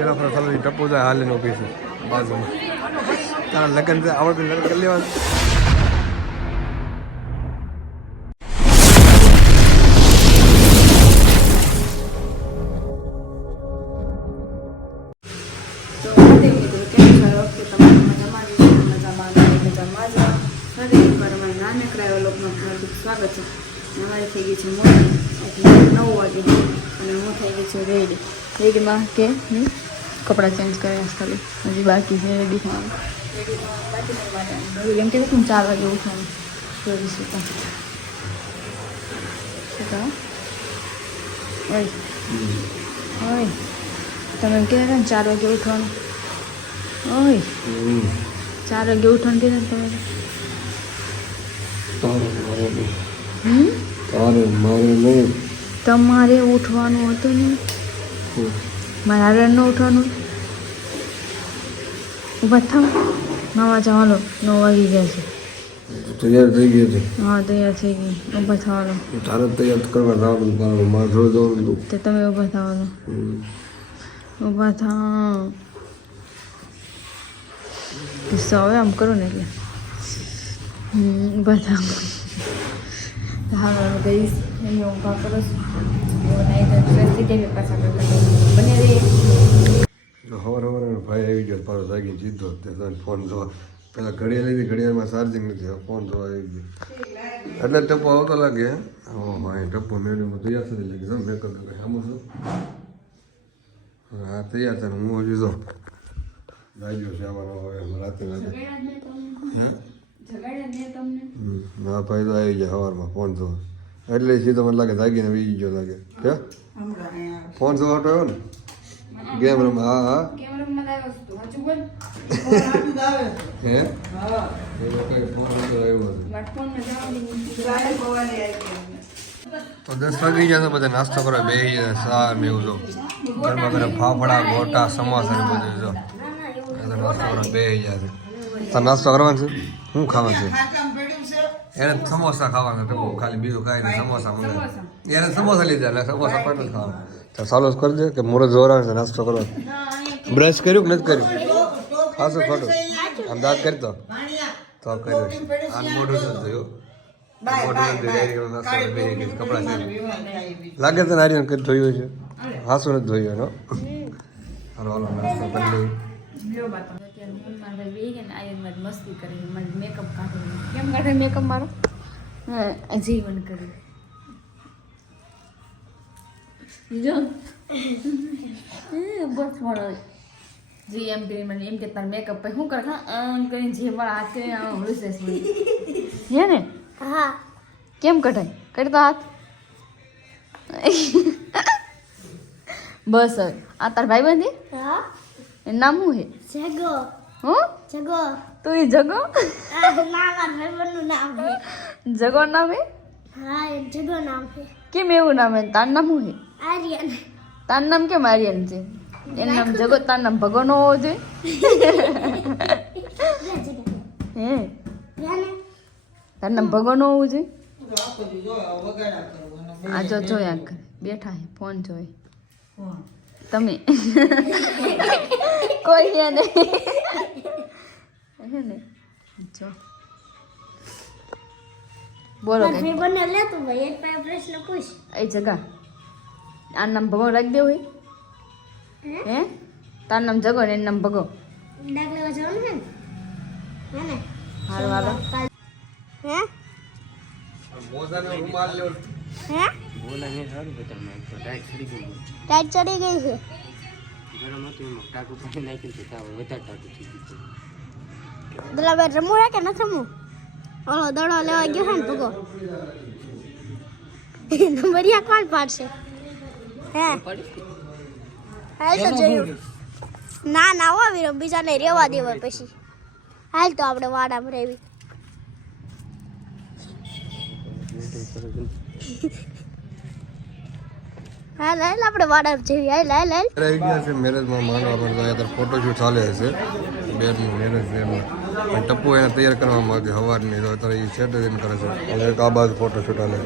પેલા ફરે ચાલો ટપ્પુ જાય હાલે નો પીશું બાજુમાં. તારા લગ્ન છે, આવડતું છો છો? સ્વાગત છે અમારે થઈ ગઈ છે મોટી નવ વાગે. અને હું થઈ ગઈ છું રેડી. રેડીમાં કે કપડાં ચેન્જ કર્યા ખાલી. હજી બાકી છે રેડી થવાનું. એમ કે હું ચાર વાગે ઉઠવાનું. જોઈ શકું ઓય. ઓય. તમે એમ કહેતા ને ચાર વાગે ઉઠવાનું. ઓય. ચાર વાગે ઉઠવાનું કહેતા ને તમે તમારે ઉઠવાનું હતું ને? મારે ન ઉઠવાનું. ઊભા થાવ. નવા જવાનો. નવ વાગી ગયા છે. તૈયાર થઈ ગઈ હતી હા તૈયાર થઈ ગઈ. ઊભા થવાનો. તારે તૈયાર કરવા જવાનું તારે મારે જોડે જવાનું હતું. તે તમે ઊભા થવાનું. ઊભા થાવ. કિસ્સો હવે આમ કરો ને એટલે. હમ, ઊભા થાવ. હા હું ગઈશ એમને ઊભા કરો છું. તો ફ્રેશ થઈ પાછા બને રહીએ હવાર હવાર ભાઈ આવી ગયો પાછો જાગી જીધો તે ફોન જોવા. પેલા ઘડિયાળ લીધી ઘડિયાળમાં ચાર્જિંગ નથી ફોન જોવા આવી ગયો. એટલે ટપ્પો આવતો લાગે હે? હા ટપ્પો મેળવ્યું તૈયાર થઈ લાગે. મેં મેકઅપ કરે આમ છું. હા તૈયાર થાય હું હજી જો લાગ્યો છે અમારો હવે રાતે રાતે. હે? ભાઈ તો આવી ગયા સવારમાં ફોન જોવા. એટલે સીધો મને લાગે જાગીને વી ગયો લાગે. કે ફોન જો હટો આવ્યો ને? ગેમ રમ હા હા. હે? તો દસ વાગી ગયા તો બધા નાસ્તો કરવા બે ગયા સા ને એવું જો ઘરમાં ઘરે ફાફડા ગોટા સમોસા ને બધું જો. નાસ્તો કરવા બે ગયા છે. તો નાસ્તો કરવાનું છે? શું ખાવાનું છે? એને સમોસા ખાવાના તો ખાલી બીજું કાંઈ નહીં સમોસા મને એને સમોસા લીધા એટલે સમોસા પણ નથી ખાવાના. તો સાલો દે કે મોરે જોરાણ છે નાસ્તો કરો બ્રશ કર્યું કે નથી કર્યું? ખાસું ખોટું આમ દાંત કરી તો તો કર્યો. છે આ મોઢું નથી થયું છે લાગે તો નારિયેળ કરી ધોયું છે હાસું નથી ધોયું એનો. નાસ્તો કરી લઈએ હું મારા ભાઈ બેહી ગયા ને આયનમાં જ મસ્તી કરી મારી મેકઅપ કાઢ્યો કેમ કાઢે મેકઅપ મારો? હા જીવન કર્યું. જો. બસ જી એમ કરી મને એમ કે તાર મેકઅપ પછી શું કરે? આમ કરીને જે મારા હાથ કરીને આમ હળું છે. હે ને? હા. કેમ કઢાય? કરતો હાથ. બસ હવે. આ તાર ભાઈ બંધી હા. એનું નામ શું હે જગો. હું? જગો. તું એ જગો? ભાઈબંધનું નામ જગો નામ હે હા એ જગો નામ છે. કેમ એવું નામ હે તાર નામ શું હે આર્યન. તાર નામ કેમ આર્યન છે? એનું નામ જગો તાર નામ ભગવાન હોવો જોઈએ? હે? તાર નામ ભગવાન હોવું જોઈએ? આ જો જોયા કરે. બેઠા હે ફોન જોઈ તમે. કોઈ હે નહીં. હે ને? જો. બોલો કઈ ભાઈબંધને લેતું ભાઈ એક પાસે પ્રશ્ન પૂછ. એ જગા. આ નામ ભગવાન રાખી દેવું હે? હે? તાર નામ જગો ને એનું નામ ભગો. દાખલા જવાનું છે હે ને? હારું હાલો. હે? મોજાનો રૂમાલ લેવો. હે? ટાઈટ ચડી ગઈ છે? પેલા બે રમવું હે કે નથી રમવું ઓલો દડો લેવા ગયો હે ને ભૂગો. નંબરિયા કોણ પાડશે? હે? હાલ તો જોયું. ના ના હો વિરમ બીજાને રેવા દેવા પછી. હાલ તો આપણે વાડામાં રહેવી હાલ હાલ આપણે આવી ગયા છે મેરેજમાં માનવા પણ અત્યારે ફોટોશૂટ ચાલે છે. બેનનું મેરેજ બેનનું અને ટપ્પુ એને તૈયાર કરવા માંગે સવારની તો અત્યારે એ સેટ જ કરે છે. આ બાજુ ફોટોશૂટ હાલે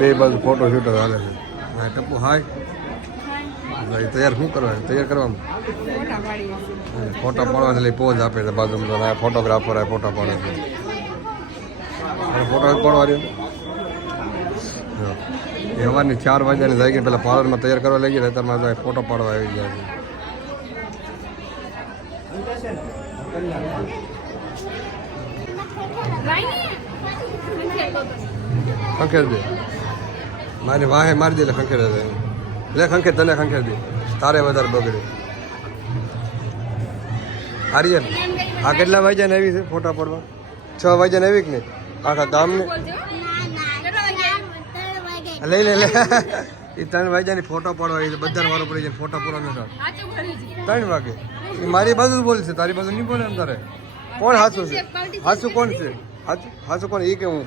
બે બાજુ ફોટોશૂટ હાલે છે. હા, ટપ્પુ, હાય. તૈયાર શું કરવા, તૈયાર કરવામાં ફોટા. પાડવા એટલે પોઝ આપે છે બાજુમાં. આ ફોટોગ્રાફર આ ફોટા પાડે છે. ફોટો પાડવા રહ્યો એ ચાર વાગ્યાની ગઈ પેલા પાર્લરમાં તૈયાર કરવા લઈ ગયા તમે તો ફોટો પાડવા આવી ગયા છે. દે મારી વાહે મારી દે એટલે ખંખેર દે લે ખંખેર, તને ખંખેર દે. તારે વધારે બગડે. આર્યન આ કેટલા વાગ્યાને આવી છે ફોટા પડવા? છ વાગ્યાને આવી કે નહીં? આખા ગામને લઈ લે લે. એ ત્રણ વાગ્યાની ફોટો પાડવા આવી બધા વારો પડી જાય ફોટો પૂરા ત્રણ વાગે. એ મારી બાજુ જ બોલશે તારી બાજુ નહીં બોલે એમ તારે કોણ હાસું છે? હાસું કોણ છે? હાચું કોણ? એ કે હું.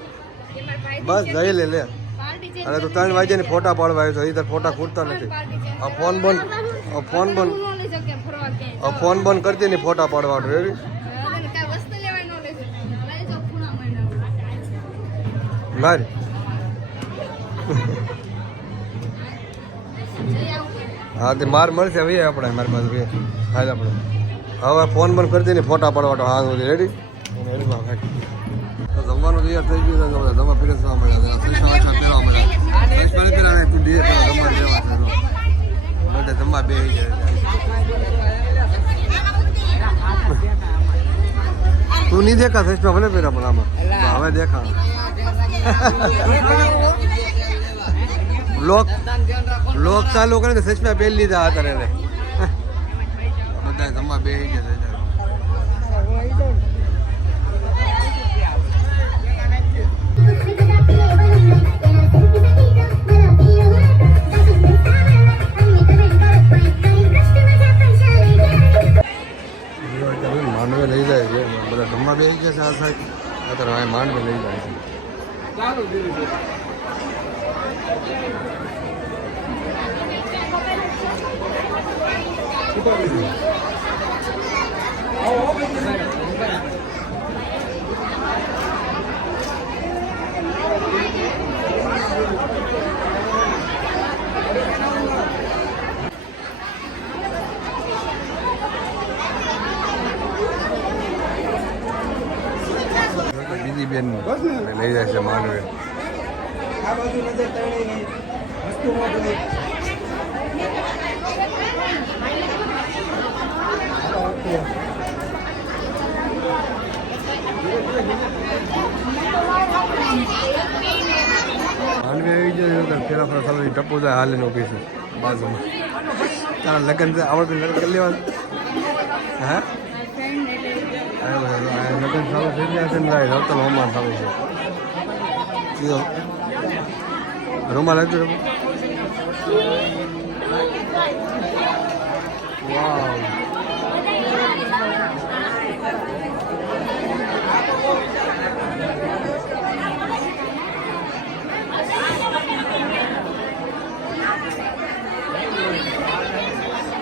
બસ જઈ લે લે. અરે તો ત્રણ વાગ્યાની ફોટા પાડવા આવ્યો છે. એ તાર ફોટા ખૂટતા નથી. આ ફોન બંધ આ ફોન બંધ. આ ફોન બંધ કરતી દે ફોટા પાડવા એવી મારી. હા તે માર મળશે ભાઈ આપણે મારી પાસે ભાઈ હાલ આપણે હવે ફોન બંધ કરી દે ને ફોટા પાડવા હા સુધી રેડી તો જમવાનું તૈયાર થઈ ગયું છે જમવા પીરસવા મળ્યા પૈસા ઓછા પહેરવા મળ્યા તું દે જમવા દેવા છે જમવા બે તું નહીં દેખા સચમાં ભલે પહેરા પણ આમાં હવે દેખા લોક લોક ચાલુ કરે તો સચમાં પહેરી લીધા હતા રે બધા જમા બે ગયા માંડવે લઈ જાય છે. બધા જમવા બે ગયા છે આ સાહેબ અત્યારે માંડવે લઈ જાય છે. பிஜிபிஎன் வெளியே மாணவன் બીજી બેન લઈ જાય છે માંડવે માંડવે આવી જાય તો પેલા ફરા ચાલો ટપ્પુ જાય હાલે નો પીશું બાજુમાં. તારા આવડતું લગ્ન કરી લેવાનું. હા? લગ્ન ચાલુ થઈ ગયા છે ને રતન હોમાન છે. રૂમાલ હતું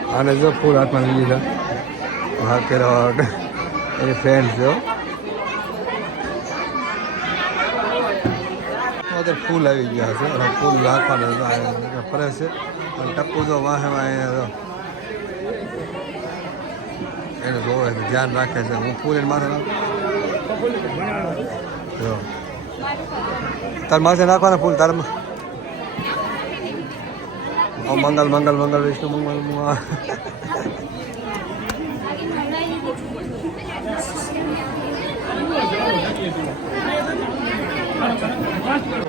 આને જો ફૂલ હાથમાં લીધા. હા પહેરવા એ એની ફ્રેન્ડ છે અત્યારે ફૂલ આવી ગયા છે અને ફૂલ. આ ફરે છે અને ટપ્પુ તો વાહે વાહે એને જોવે ધ્યાન રાખે છે હું ફૂલ એને માથે જો તાર માથે નાખવાના ફૂલ તાર મંગલ મંગલ મંગલ, વિષ્ણુ, મંગલ. બીજું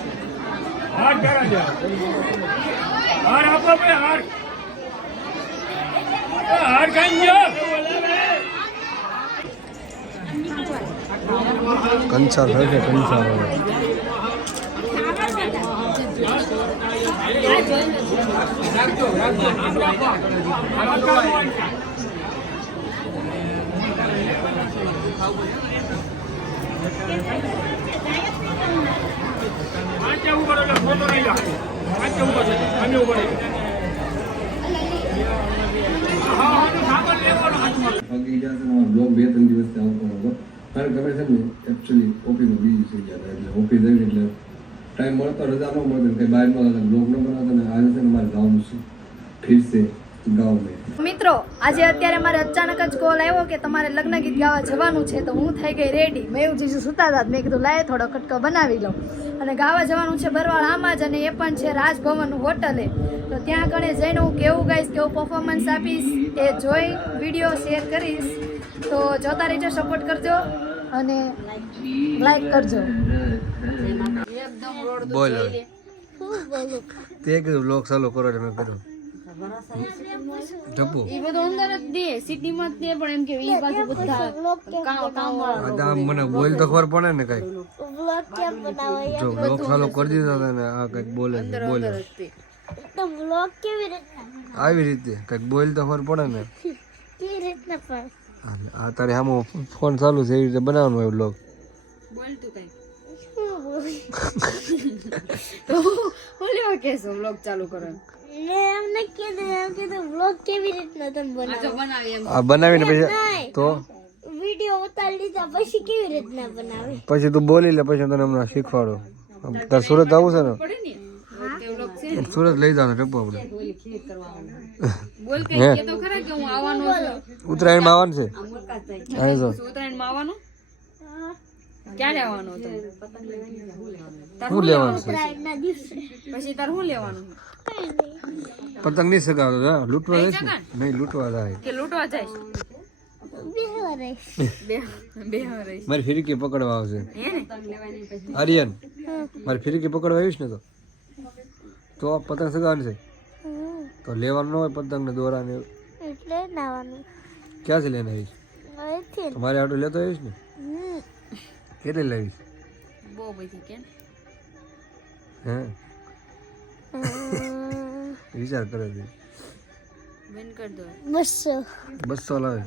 જાય રોવે છે હાર આપો ભાઈ, હાર. હાર ખાઈ ગયો કંસાર હોય છે કંસાર પાંચે ઉપર બ્લોગ બે ત્રણ દિવસથી આવતો કે છે ને એકચ્યુઅલી ઓફિસમાં બીજી થઈ હતા એટલે ઓફિસ આવી એટલે ટાઈમ મળતો રજા ન મળતો કે બહાર ન હતા બ્લોગ ન બનાવતો ને આજે છે ને મારે જવાનું છે में મિત્રો આજે અત્યારે મારે અચાનક જ કોલ આવ્યો કે તમારે લગ્ન ગીત ગાવા જવાનું છે તો હું થઈ ગઈ રેડી મેં એવું જીજુ સુતા હતા મેં કીધું લાય થોડો કટકો બનાવી લઉં. અને ગાવા જવાનું છે બરવાળ આમાં જ અને એ પણ છે રાજભવન હોટલે. તો ત્યાં કણે જઈને હું કેવું ગાઈશ કેવું પર્ફોમન્સ આપીશ એ જોઈ વીડિયો શેર કરીશ. તો જોતા રહેજો સપોર્ટ કરજો અને લાઈક કરજો. બોલ. તે કીધું લોક ચાલુ કરો મેં કર્યું ટપુ એ બધું અંદર જ દે. સિટીમાં જ દે પણ એમ કે એ બાજુ બધા કામ કામ આ મને બોલ તો ખબર પડે ને કઈ. વ્લોગ કેમ બનાવો જો બ્લોગ ચાલુ કરી દીધા હતા ને આ કંઈક બોલે બોલે તો. વ્લોગ કેવી રીતના આવી રીતે કંઈક બોલ તો ખબર પડે ને. કેવી રીતના પણ? આ તારે આમો ફોન ચાલુ છે એવી રીતે બનાવવાનું હોય બ્લોગ બોલ તું કઈ વ્લોગ ચાલુ કરો મેં બનાવીને પછી તો? વીડિયો ઉતારી લીધા પછી કેવી રીતના બનાવે? પછી તું બોલી લે પછી તને હમણાં શીખવાડું. તાર સુરત આવું છે ને? પડે ને તે વ્લોગ છે સુરત લઈ જવાનું ટપુ આપણે. ઉત્તરાયણ કઈ કે તો ખરા કે હું આવવાનો છું. ઉત્તરાયણમાં આવવાનું છે? ઉત્તરાયણમાં આવવાનું? ક્યાં હતું? શું લેવાનું દિવસે. પછી તાર શું લેવાનું? પતંગ નહીં સગાવ હા લૂંટવા જઈશ ને? નહીં લૂંટવા જાય. કે લૂંટવા જઈશ? મારી ફિરકી પકડવા આવશે આર્યન મારી ફિરકી પકડવા આવીશ ને તો? તો પતંગ સગાવવાની છે? તો લેવાનું હોય પતંગ ને દોરા ને ક્યાંથી લઈને આવીશ? મારે આટો લેતો આવીશ ને. કેટલી લાવીશ બહુ બધી કે હે. વિચાર કરે છે. બસો. બસો લાવે.